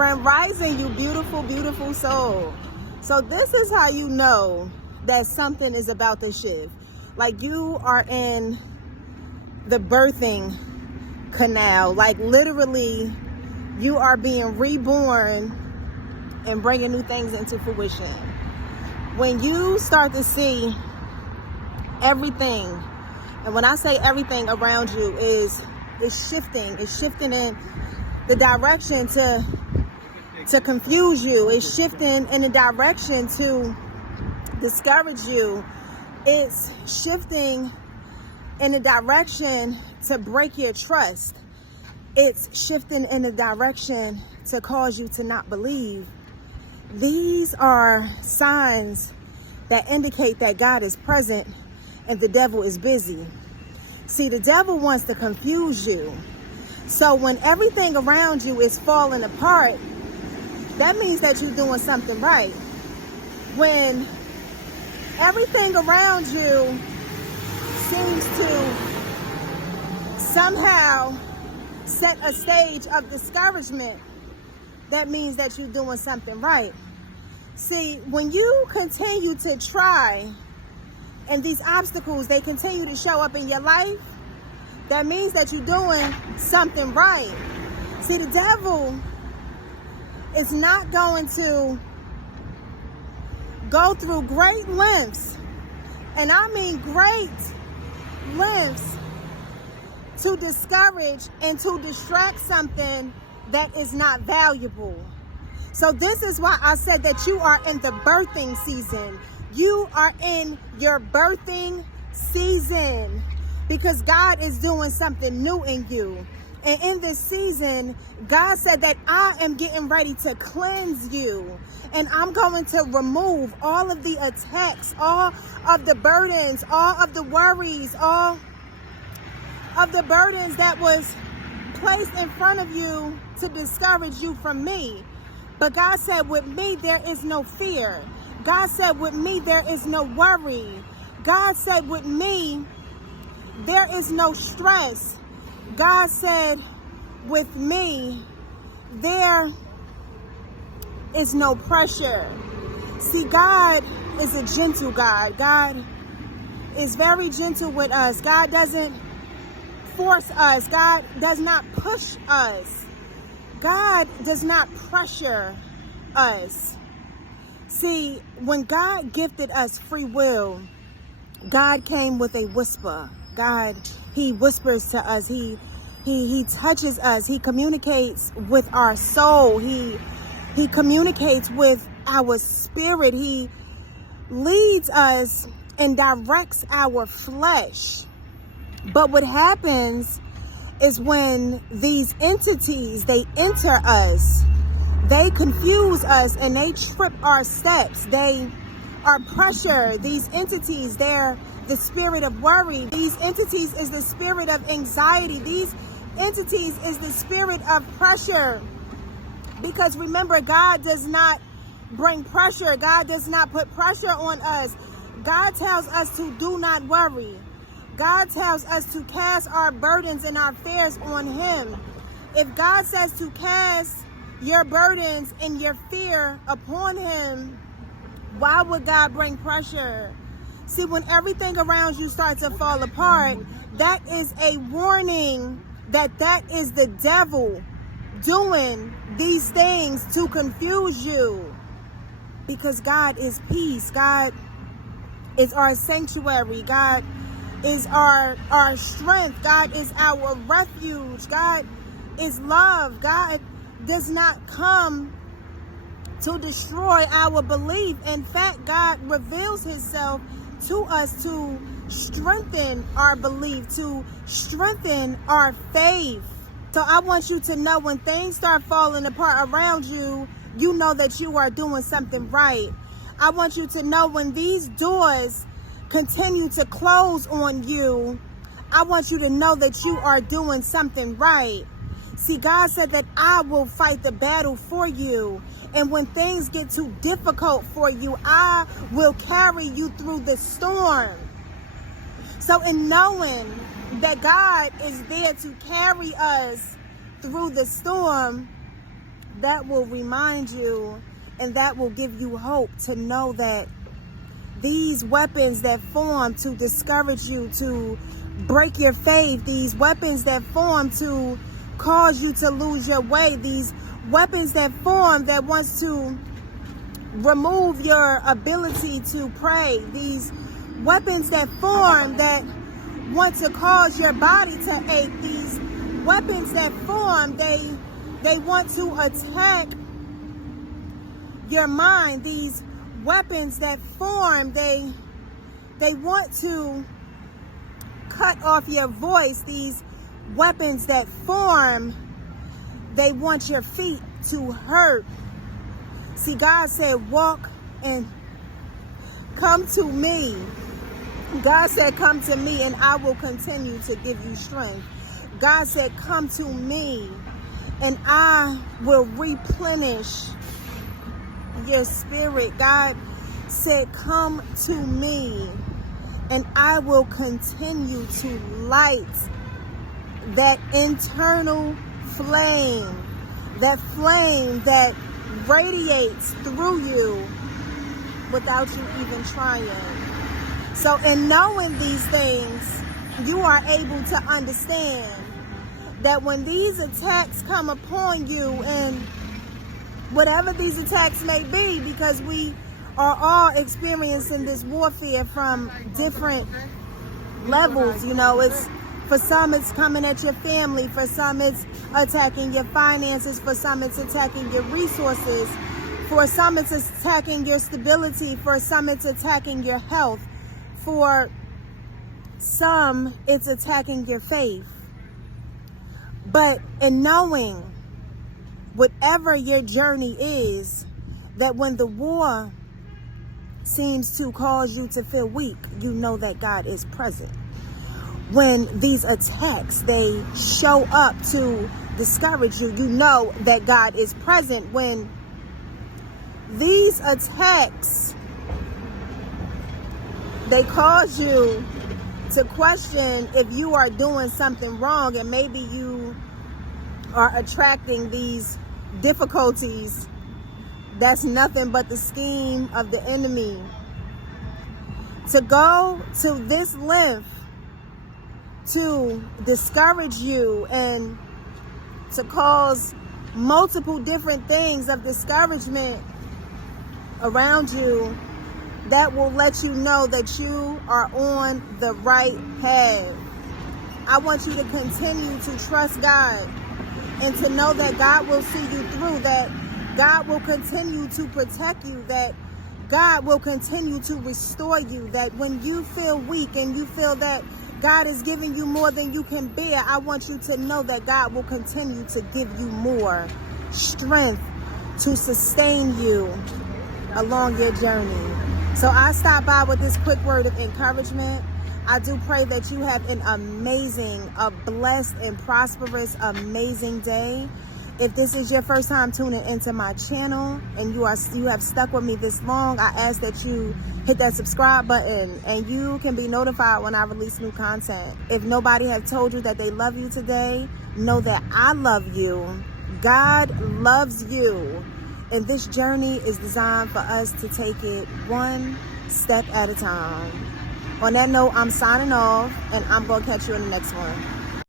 Grand Rising, you beautiful, beautiful soul. So this is how you know that something is about to shift. Like you are in the birthing canal. Like literally, you are being reborn and bringing new things into fruition. When you start to see everything, and when I say everything around you is shifting, it's shifting in the direction to confuse you, it's shifting in the direction to discourage you, it's shifting in the direction to break your trust, it's shifting in the direction to cause you to not believe. These are signs that indicate that God is present and the devil is busy. See, the devil wants to confuse you. So when everything around you is falling apart, that means that you're doing something right. When everything around you seems to somehow set a stage of discouragement, that means that you're doing something right. See, when you continue to try and these obstacles, they continue to show up in your life, that means that you're doing something right. See, the devil is not going to go through great lengths, and I mean great lengths, to discourage and to distract something that is not valuable. So this is why I said that you are in the birthing season. You are in your birthing season because God is doing something new in you. And in this season, God said that I am getting ready to cleanse you. And I'm going to remove all of the attacks, all of the burdens, all of the worries, all of the burdens that was placed in front of you to discourage you from me. But God said, with me, there is no fear. God said, with me, there is no worry. God said, with me, there is no stress. God said, with me, there is no pressure. See, God is a gentle God. God is very gentle with us. God doesn't force us. God does not push us. God does not pressure us. See, when God gifted us free will, God came with a whisper. God, he whispers to us. He touches us. He communicates with our soul. He communicates with our spirit. He leads us and directs our flesh. But what happens is when these entities, they enter us, they confuse us and they trip our steps. They are pressure. These entities, they're the spirit of worry. These entities is the spirit of anxiety. These entities is the spirit of pressure. Because remember, God does not bring pressure. God does not put pressure on us. God tells us to do not worry. God tells us to cast our burdens and our fears on him. If God says to cast your burdens and your fear upon him, why would God bring pressure? See, when everything around you starts to fall apart, that is a warning that is the devil doing these things to confuse you. Because God is peace. God is our sanctuary. God is our strength. God is our refuge. God is love. God does not come to destroy our belief. In fact, God reveals himself to us to strengthen our belief, to strengthen our faith. So I want you to know when things start falling apart around you, you know that you are doing something right. I want you to know when these doors continue to close on you, I want you to know that you are doing something right. See, God said that I will fight the battle for you. And when things get too difficult for you, I will carry you through the storm. So in knowing that God is there to carry us through the storm, that will remind you and that will give you hope to know that these weapons that form to discourage you, to break your faith, these weapons that form to cause you to lose your way, these weapons that form that wants to remove your ability to pray, these weapons that form that want to cause your body to ache, these weapons that form, they want to attack your mind, these weapons that form, they want to cut off your voice, these weapons that form, they want your feet to hurt. See, God said, walk and come to me. God said, come to me and I will continue to give you strength. God said, come to me and I will replenish your spirit. God said, come to me and I will continue to light that internal flame, that flame that radiates through you without you even trying. So in knowing these things, you are able to understand that when these attacks come upon you, and whatever these attacks may be, because we are all experiencing this warfare from different levels, you know, it's for some it's coming at your family, for some it's attacking your finances, for some it's attacking your resources, for some it's attacking your stability, for some it's attacking your health, for some it's attacking your faith. But in knowing whatever your journey is, that when the war seems to cause you to feel weak, you know that God is present. When these attacks, they show up to discourage you, you know that God is present. When these attacks, they cause you to question if you are doing something wrong, and maybe you are attracting these difficulties, that's nothing but the scheme of the enemy to go to this length to discourage you and to cause multiple different things of discouragement around you. That will let you know that you are on the right path. I want you to continue to trust God and to know that God will see you through, that God will continue to protect you, that God will continue to restore you, that when you feel weak and you feel that God is giving you more than you can bear, I want you to know that God will continue to give you more strength to sustain you along your journey. So I stop by with this quick word of encouragement. I do pray that you have an amazing, a blessed and prosperous, amazing day. If this is your first time tuning into my channel and you have stuck with me this long, I ask that you hit that subscribe button and you can be notified when I release new content. If nobody has told you that they love you today, know that I love you. God loves you. And this journey is designed for us to take it one step at a time. On that note, I'm signing off, and I'm going to catch you in the next one.